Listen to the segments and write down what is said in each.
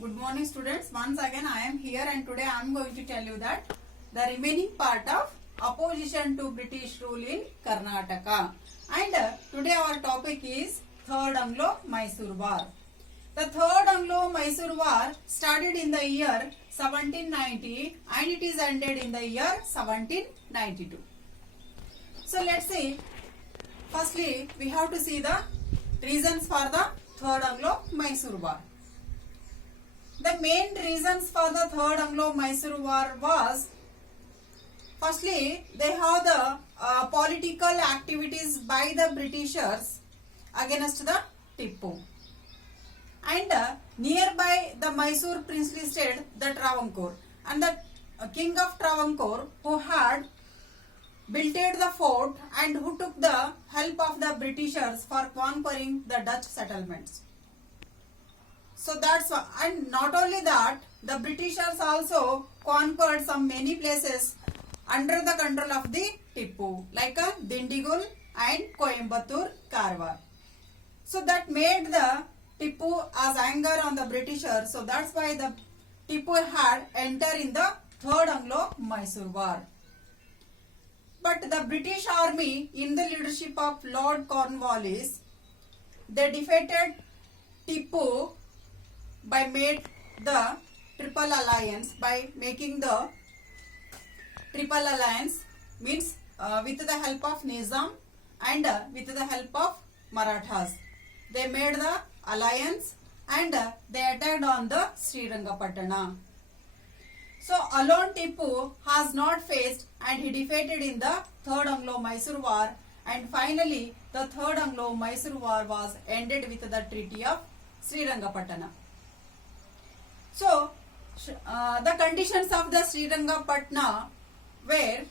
Good morning students. Once again I am here and today I am going to tell you that the remaining part of opposition to British rule in Karnataka. And today our topic is Third Anglo-Mysore War. The Third Anglo-Mysore War started in the year 1790 and it is ended in the year 1792. So let's see. Firstly, we have to see the reasons for the Third Anglo-Mysore War. The main reasons for the Third Anglo-Mysore War was, firstly, they have the political activities by the Britishers against the Tipu. And nearby the Mysore princely state, the Travancore. And the king of Travancore, who had built the fort and who took the help of the Britishers for conquering the Dutch settlements. So that's why, and not only that, the Britishers also conquered some many places under the control of the Tipu, like Dindigul and Coimbatore, Karwar. So that made the Tipu as anger on the Britishers. So that's why the Tipu had entered in the Third Anglo-Mysore War. But the British army, in the leadership of Lord Cornwallis, they defeated Tipu by made the Triple Alliance, by making the Triple Alliance, means with the help of Nizam and with the help of Marathas. They made the alliance and they attacked on the Srirangapatna. So alone Tipu has not faced and he defeated in the Third Anglo-Mysore War, and finally the Third Anglo-Mysore War was ended with the Treaty of Srirangapatna. So the conditions of the Srirangapatna were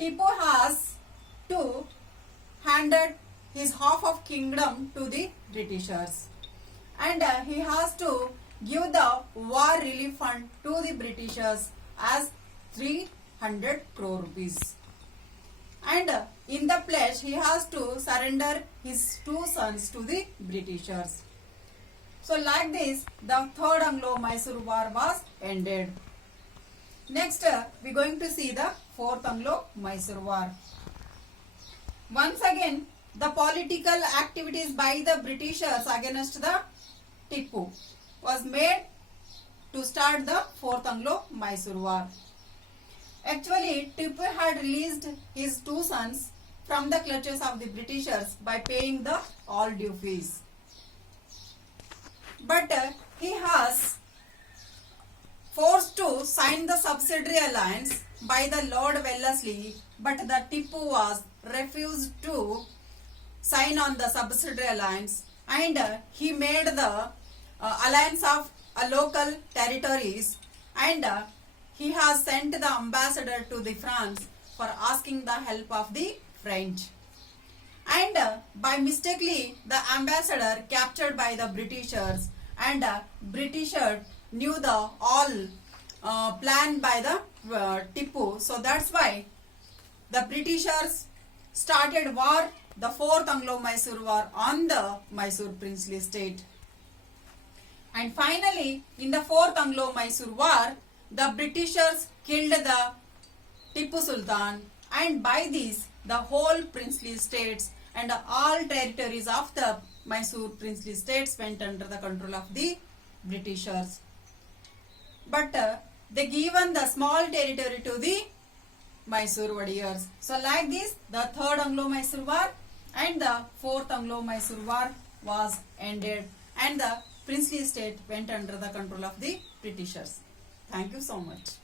Tipu has to handed his half of kingdom to the Britishers, and he has to give the war relief fund to the Britishers as 300 crore rupees. And in the pledge he has to surrender his two sons to the Britishers. So like this, the Third Anglo-Mysore War was ended. Next, we are going to see the Fourth Anglo-Mysore War. Once again, the political activities by the Britishers against the Tipu was made to start the Fourth Anglo-Mysore War. Actually, Tipu had released his two sons from the clutches of the Britishers by paying the all due fees. But he has forced to sign the subsidiary alliance by the Lord Wellesley, but the Tipu was refused to sign on the subsidiary alliance, and he made the alliance of local territories, and he has sent the ambassador to the France for asking the help of the French. And by mistakenly the ambassador captured by the Britishers, and Britishers knew the all plan by the Tipu. So that's why the Britishers started war, the Fourth Anglo-Mysore War, on the Mysore princely state. And finally, in the Fourth Anglo-Mysore War, the Britishers killed the Tipu Sultan, and by this the whole princely states and all territories of the Mysore princely states went under the control of the Britishers. But they given the small territory to the Mysore warriors. So like this, the Third Anglo-Mysore War and the Fourth Anglo-Mysore War was ended, and the princely state went under the control of the Britishers. Thank you so much.